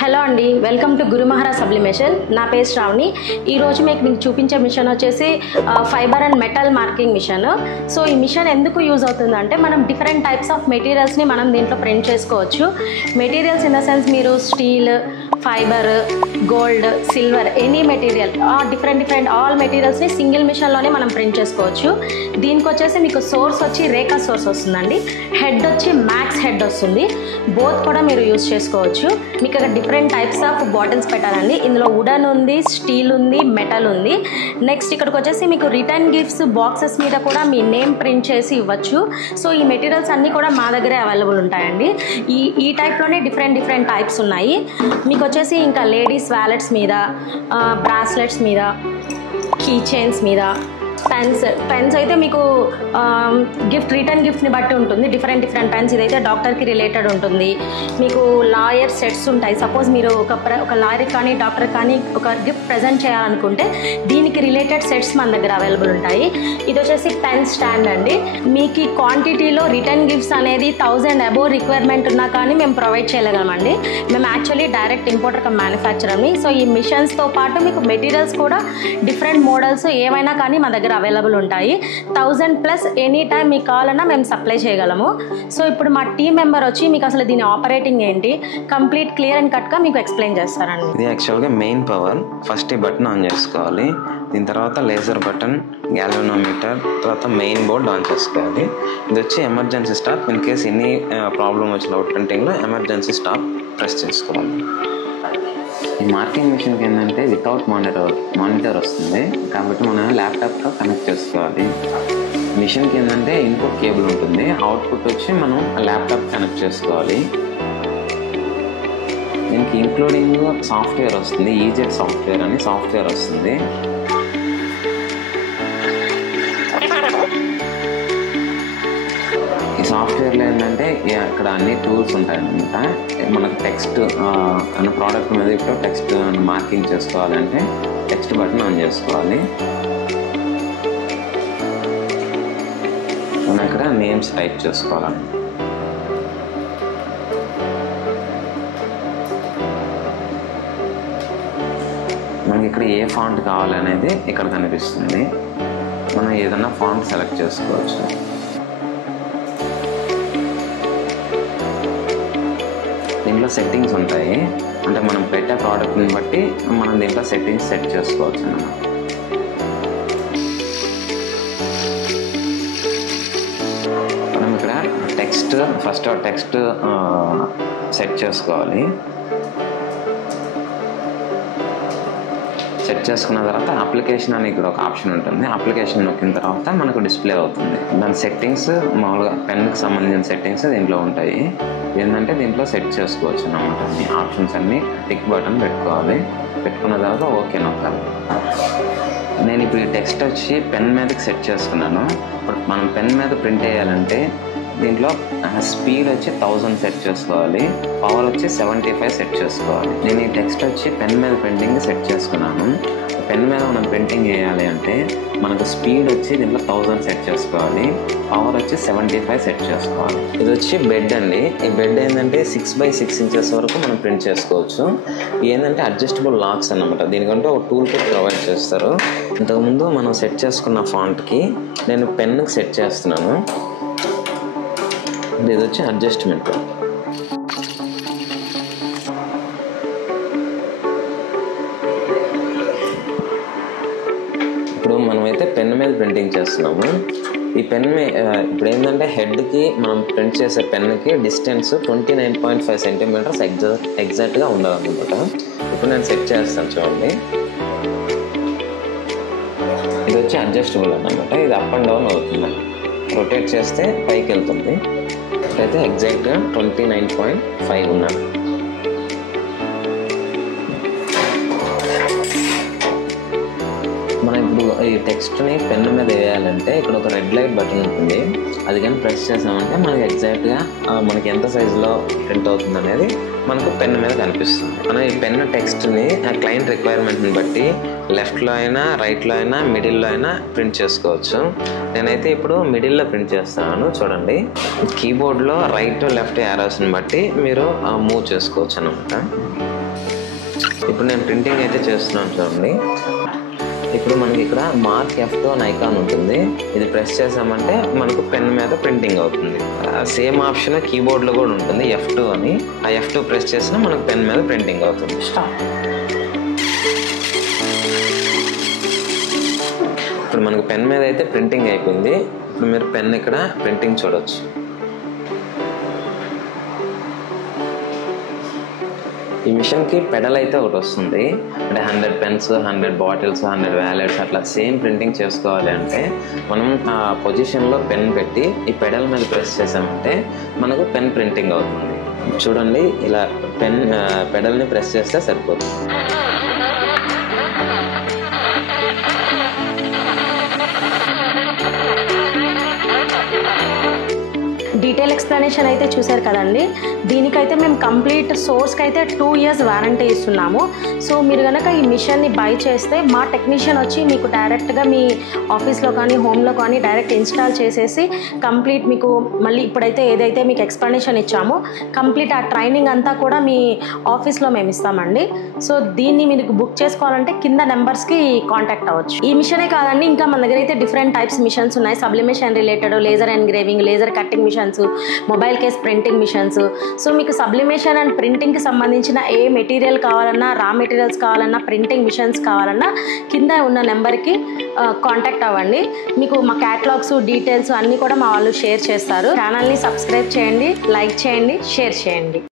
Hello అండి, welcome to Guru Maharaj sublimation. నా పేరు శ్రావణి. ఈరోజు మీకు చూపించే మిషన్ వచ్చేసి fibre and metal marking machine. So ఈ మిషన్ ఎందుకు యూజ్ అవుతుందంటే మనం డిఫరెంట్ టైప్స్ ఆఫ్ మెటీరియల్స్ని మనం దీంట్లో ప్రింట్ చేసుకోవచ్చు. మెటీరియల్స్ ఇన్ ద సెన్స్ మీరు steel, fibre, gold, silver, any material different all మెటీరియల్స్ని సింగిల్ మిషన్లోనే మనం ప్రింట్ చేసుకోవచ్చు. దీనికి వచ్చేసి మీకు సోర్స్ వచ్చి రేఖా సోర్స్ వస్తుందండి. హెడ్ వచ్చి మ్యాక్స్ హెడ్ వస్తుంది. బోత్ కూడా మీరు యూజ్ చేసుకోవచ్చు. మీకు ఇక్కడ డిఫరెంట్ టైప్స్ ఆఫ్ బాటిల్స్ పెట్టాలండి. ఇందులో వుడెన్ ఉంది, స్టీల్ ఉంది, మెటల్ ఉంది. నెక్స్ట్ ఇక్కడికి వచ్చేసి మీకు రిటర్న్ గిఫ్ట్స్ బాక్సెస్ మీద కూడా మీ నేమ్ ప్రింట్ చేసి ఇవ్వచ్చు. సో ఈ మెటీరియల్స్ అన్నీ కూడా మా దగ్గరే అవైలబుల్ ఉంటాయండి. ఈ టైప్లోనే డిఫరెంట్ టైప్స్ ఉన్నాయి. మీకు వచ్చేసి ఇంకా లేడీస్ వ్యాలెట్స్ మీద, బ్రాస్లెట్స్ మీద, కీ చైన్స్ మీద, పెన్స్ అయితే మీకు రిటర్న్ గిఫ్ట్ని బట్టి ఉంటుంది. Different pens. ఇదైతే డాక్టర్కి రిలేటెడ్ ఉంటుంది. మీకు లాయర్ సెట్స్ ఉంటాయి. సపోజ్ మీరు ఒక లాయర్కి కానీ డాక్టర్ కానీ ఒక గిఫ్ట్ ప్రజెంట్ చేయాలనుకుంటే దీనికి రిలేటెడ్ సెట్స్ మన దగ్గర అవైలబుల్ ఉంటాయి. ఇది వచ్చేసి పెన్ స్టాండ్ అండి. మీకు ఈ క్వాంటిటీలో రిటర్న్ గిఫ్ట్స్ అనేది 1000 అబోవ్ రిక్వైర్మెంట్ ఉన్నా కానీ మేము ప్రొవైడ్ చేయగలమండి. మేము యాక్చువల్లీ డైరెక్ట్ ఇంపోర్టర్ కమ్ మ్యానుఫ్యాక్చరర్ని. సో ఈ మిషన్స్తో పాటు మీకు మెటీరియల్స్ కూడా డిఫరెంట్ మోడల్స్ ఏవైనా కానీ మా దగ్గర అవైలబుల్ ఉంటాయి. 1000+ ఎనీ టైం మీకు కావాలన్నా మేము సప్లై చేయగలము. సో ఇప్పుడు మా టీమ్ మెంబర్ వచ్చి మీకు అసలు దీని ఆపరేటింగ్ ఏంటి కంప్లీట్ క్లియర్ అండ్ కట్గా మీకు ఎక్స్ప్లెయిన్ చేస్తారండి. ఇది యాక్చువల్గా మెయిన్ పవర్. ఫస్ట్ ఈ బటన్ ఆన్ చేసుకోవాలి. దీని తర్వాత లేజర్ బటన్, గ్యాల్వనోమీటర్, తర్వాత మెయిన్ బోర్డ్ ఆన్ చేసుకోవాలి. ఇది వచ్చి emergency stop. In case any problem వచ్చిన అవుట్ ప్రింటింగ్లో ఎమర్జెన్సీ స్టాప్ ప్రెస్ చేసుకోవాలి. ఈ మార్కింగ్ మిషన్కి ఏంటంటే వితౌట్ మానిటర్ వస్తుంది కాబట్టి మనం ల్యాప్టాప్తో కనెక్ట్ చేసుకోవాలి. మిషన్కి ఏంటంటే ఇన్పుట్ కేబుల్ ఉంటుంది. అవుట్పుట్ వచ్చి మనం ల్యాప్టాప్ కనెక్ట్ చేసుకోవాలి. దీనికి ఇంక్లూడింగ్ సాఫ్ట్వేర్ వస్తుంది. ఈజెట్ సాఫ్ట్వేర్ అని సాఫ్ట్వేర్ వస్తుంది. ఈ సాఫ్ట్వేర్లో ఏంటంటే ఇక్కడ అన్ని టూల్స్ ఉంటాయన్నమాట. మనకు టెక్స్ట్ అన్న ప్రోడక్ట్ మీద ఇప్పుడు టెక్స్ట్ మార్కింగ్ చేసుకోవాలంటే టెక్స్ట్ బటన్ ఆన్ చేసుకోవాలి. మనం ఇక్కడ నేమ్స్ టైప్ చేసుకోవాలి. మనకి ఇక్కడ ఏ ఫాంట్ కావాలనేది ఇక్కడ కనిపిస్తుంది. మనం ఏదైనా ఫాంట్ సెలెక్ట్ చేసుకోవచ్చు. దీంట్లో సెట్టింగ్స్ ఉంటాయి. అంటే మనం పెట్టే ప్రోడక్ట్ని బట్టి మనం దీంట్లో సెట్టింగ్స్ సెట్ చేసుకోవచ్చు అన్నమాట. మనం ఇక్కడ ఫస్ట్ టెక్స్ట్ సెట్ చేసుకోవాలి. సెట్ చేసుకున్న తర్వాత అప్లికేషన్ అని ఇక్కడ ఒక ఆప్షన్ ఉంటుంది. అప్లికేషన్ నొక్కిన తర్వాత మనకు డిస్ప్లే అవుతుంది. దాని సెట్టింగ్స్ మామూలుగా పెన్కి సంబంధించిన సెట్టింగ్స్ దీంట్లో ఉంటాయి. ఏంటంటే దీంట్లో సెట్ చేసుకోవచ్చు అన్నమాట. ఈ ఆప్షన్స్ అన్నీ టిక్ బటన్ పెట్టుకోవాలి. పెట్టుకున్న తర్వాత ఓకే నొక్కాలి. నేను ఇప్పుడు ఈ టెక్స్ట్ వచ్చి పెన్ మీదకి సెట్ చేసుకున్నాను. ఇప్పుడు మనం పెన్ మీద ప్రింట్ చేయాలంటే దీంట్లో స్పీడ్ వచ్చి 1000 సెట్ చేసుకోవాలి. పవర్ వచ్చి 75 సెట్ చేసుకోవాలి. నేను ఈ టెక్స్ట్ వచ్చి పెన్ మీద ప్రింటింగ్ సెట్ చేసుకున్నాను. పెన్ మీద మనం ప్రింటింగ్ చేయాలి అంటే మనకు స్పీడ్ వచ్చి దీంట్లో 1000 సెట్ చేసుకోవాలి. పవర్ వచ్చి 75 సెట్ చేసుకోవాలి. ఇది వచ్చి బెడ్ అండి. ఈ బెడ్ ఏంటంటే 6x6 ఇంచెస్ వరకు మనం ప్రింట్ చేసుకోవచ్చు. ఏంటంటే అడ్జస్టబుల్ లాక్స్ అన్నమాట. దీనికంటే ఒక టూల్ కిట్ ప్రొవైడ్ చేస్తారు. ఇంతకుముందు మనం సెట్ చేసుకున్న ఫాంట్కి నేను పెన్కి సెట్ చేస్తున్నాను. ఇది వచ్చి అడ్జస్ట్మెంట్. ఇప్పుడు మనమైతే పెన్ మీద ప్రింటింగ్ చేస్తున్నాము. ఈ పెన్ ఇప్పుడు ఏంటంటే హెడ్కి మనం ప్రింట్ చేసే పెన్కి డిస్టెన్స్ 29.5 సెంటీమీటర్స్ ఎగ్జాక్ట్గా ఉండాలన్నమాట. ఇప్పుడు నేను సెట్ చేస్తాను చూడండి. ఇది వచ్చి అడ్జస్టబుల్ అన్నమాట. ఇది అప్ అండ్ డౌన్ అవుతుంది. రొటేట్ చేస్తే పైకి వెళ్తుంది. అయితే ఎగ్జాక్ట్గా 29.5 ఉన్నాను. మనం ఇప్పుడు ఈ టెక్స్ట్ని పెన్ను మీద వేయాలంటే ఇక్కడ ఒక రెడ్ లైట్ బటన్ ఉంటుంది. అది కానీ ప్రెస్ చేసామంటే మనకి ఎగ్జాక్ట్గా మనకి ఎంత సైజులో ప్రింట్ అవుతుంది అనేది మనకు పెన్ మీద కనిపిస్తుంది. మనం ఈ పెన్ టెక్స్ట్ని ఆ క్లయింట్ రిక్వైర్మెంట్ని బట్టి లెఫ్ట్లో అయినా రైట్లో అయినా మిడిల్లో అయినా ప్రింట్ చేసుకోవచ్చు. నేనైతే ఇప్పుడు మిడిల్లో ప్రింట్ చేస్తున్నాను. చూడండి, కీబోర్డ్లో రైట్ లెఫ్ట్ యారోస్ని బట్టి మీరు మూవ్ చేసుకోవచ్చు అన్నమాట. ఇప్పుడు నేను ప్రింటింగ్ అయితే చేస్తున్నాను చూడండి. ఇప్పుడు మనకి ఇక్కడ మార్క్ F2 అని ఐకాన్ ఉంటుంది. ఇది ప్రెస్ చేసామంటే మనకు పెన్ మీద ప్రింటింగ్ అవుతుంది. సేమ్ ఆప్షన్ కీబోర్డ్లో కూడా ఉంటుంది F2 అని. ఆ F2 ప్రెస్ చేసినా మనకు పెన్ మీద ప్రింటింగ్ అవుతుంది. ఇప్పుడు మనకు పెన్ మీద అయితే ప్రింటింగ్ అయిపోయింది. ఇప్పుడు మీరు పెన్ ఇక్కడ ప్రింటింగ్ చూడొచ్చు. ఈ మిషన్కి పెడల్ అయితే ఒకటి వస్తుంది. అంటే 100 పెన్స్, 100 బాటిల్స్, 100 వ్యాలెట్స్ అట్లా సేమ్ ప్రింటింగ్ చేసుకోవాలి అంటే మనం ఆ పొజిషన్లో పెన్ పెట్టి ఈ పెడల్ మీద ప్రెస్ చేసామంటే మనకు పెన్ ప్రింటింగ్ అవుతుంది. చూడండి, ఇలా పెడల్ని ప్రెస్ చేస్తే సరిపోతుంది. డీటెయిల్ ఎక్స్ప్లెనేషన్ అయితే చూసారు కదండి. దీనికైతే మేము కంప్లీట్ సోర్స్కి అయితే 2 years వారంటీ ఇస్తున్నాము. సో మీరు కనుక ఈ మిషన్ని బై చేస్తే మా టెక్నీషియన్ వచ్చి మీకు డైరెక్ట్గా మీ ఆఫీస్లో కానీ హోమ్లో కానీ డైరెక్ట్ ఇన్స్టాల్ చేసేసి కంప్లీట్ మీకు మళ్ళీ ఇప్పుడైతే ఏదైతే మీకు ఎక్స్ప్లెనేషన్ ఇచ్చామో కంప్లీట్ ఆ ట్రైనింగ్ అంతా కూడా మీ ఆఫీస్లో మేము ఇస్తామండి. సో దీన్ని మీకు బుక్ చేసుకోవాలంటే కింద నెంబర్స్కి కాంటాక్ట్ అవ్వచ్చు. ఈ మిషనే కాదండి, ఇంకా మన దగ్గర అయితే డిఫరెంట్ టైప్స్ మిషన్స్ ఉన్నాయి. Sublimation related, laser engraving, laser cutting machines, mobile case printing machines. So మీకు సబ్లిమేషన్ అండ్ ప్రింటింగ్కి సంబంధించిన ఏ మెటీరియల్ కావాలన్నా, రా మెటీరియల్స్ కావాలన్నా, ప్రింటింగ్ మిషన్స్ కావాలన్నా కింద ఉన్న నెంబర్కి కాంటాక్ట్ అవ్వండి. మీకు మా క్యాటలాగ్స్, డీటెయిల్స్ అన్నీ కూడా మా వాళ్ళు షేర్ చేస్తారు. ఛానల్ని సబ్స్క్రైబ్ చేయండి, లైక్ చేయండి, షేర్ చేయండి.